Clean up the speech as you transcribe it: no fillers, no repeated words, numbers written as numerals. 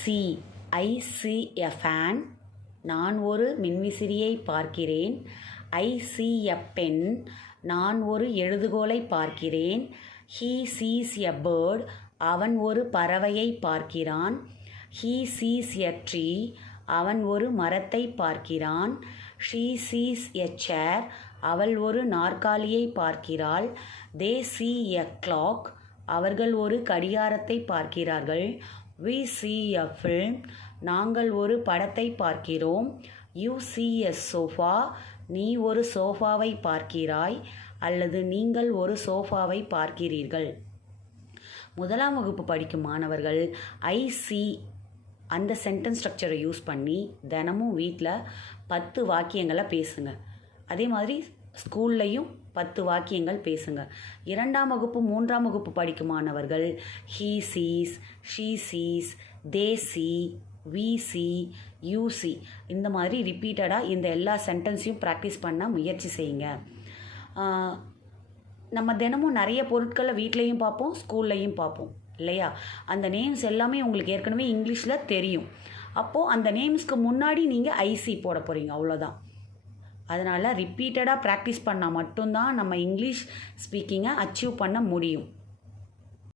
C. I see a fan. நான் ஒரு மின்விசிறியை பார்க்கிறேன். I see a pen. நான் ஒரு எழுதுகோலை பார்க்கிறேன். He sees a bird. அவன் ஒரு பறவையை பார்க்கிறான். He sees a tree. அவன் ஒரு மரத்தை பார்க்கிறான். She sees a chair. அவள் ஒரு நாற்காலியை பார்க்கிறாள். They see a clock. அவர்கள் ஒரு கடிகாரத்தை பார்க்கிறார்கள். We see a film. நாங்கள் ஒரு படத்தை பார்க்கிறோம். You see a sofa. நீ ஒரு சோஃபாவை பார்க்கிறாய் அல்லது நீங்கள் ஒரு சோஃபாவை பார்க்கிறீர்கள். முதலாம் வகுப்பு படிக்கும் மாணவர்கள் ஐ சி அந்த சென்டென்ஸ் ஸ்ட்ரக்சரை யூஸ் பண்ணி தினமும் வீட்டில் 10 வாக்கியங்களை பேசுங்க. அதே மாதிரி ஸ்கூல்லையும் 10 வாக்கியங்கள் பேசுங்க. 2ஆம் வகுப்பு 3ஆம் வகுப்பு படிக்கும் மாணவர்கள் he sees, she sees, they see, we see, you see இந்த மாதிரி ரிப்பீட்டடாக இந்த எல்லா சென்டென்ஸையும் ப்ராக்டிஸ் பண்ண முயற்சி செய்யுங்க. நம்ம தினமும் நிறைய பொருட்களை வீட்லேயும் பார்ப்போம், ஸ்கூல்லையும் பார்ப்போம் இல்லையா? அந்த நேம்ஸ் எல்லாமே உங்களுக்கு ஏற்கனவே இங்கிலீஷில் தெரியும். அப்போது அந்த நேம்ஸ்க்கு முன்னாடி நீங்கள் ஐசி போட போகிறீங்க, அவ்வளோதான். அதனால் ரிப்பீட்டடாக ப்ராக்டிஸ் பண்ணால் மட்டும்தான் நம்ம இங்கிலீஷ் ஸ்பீக்கிங்கை அச்சீவ் பண்ண முடியும்.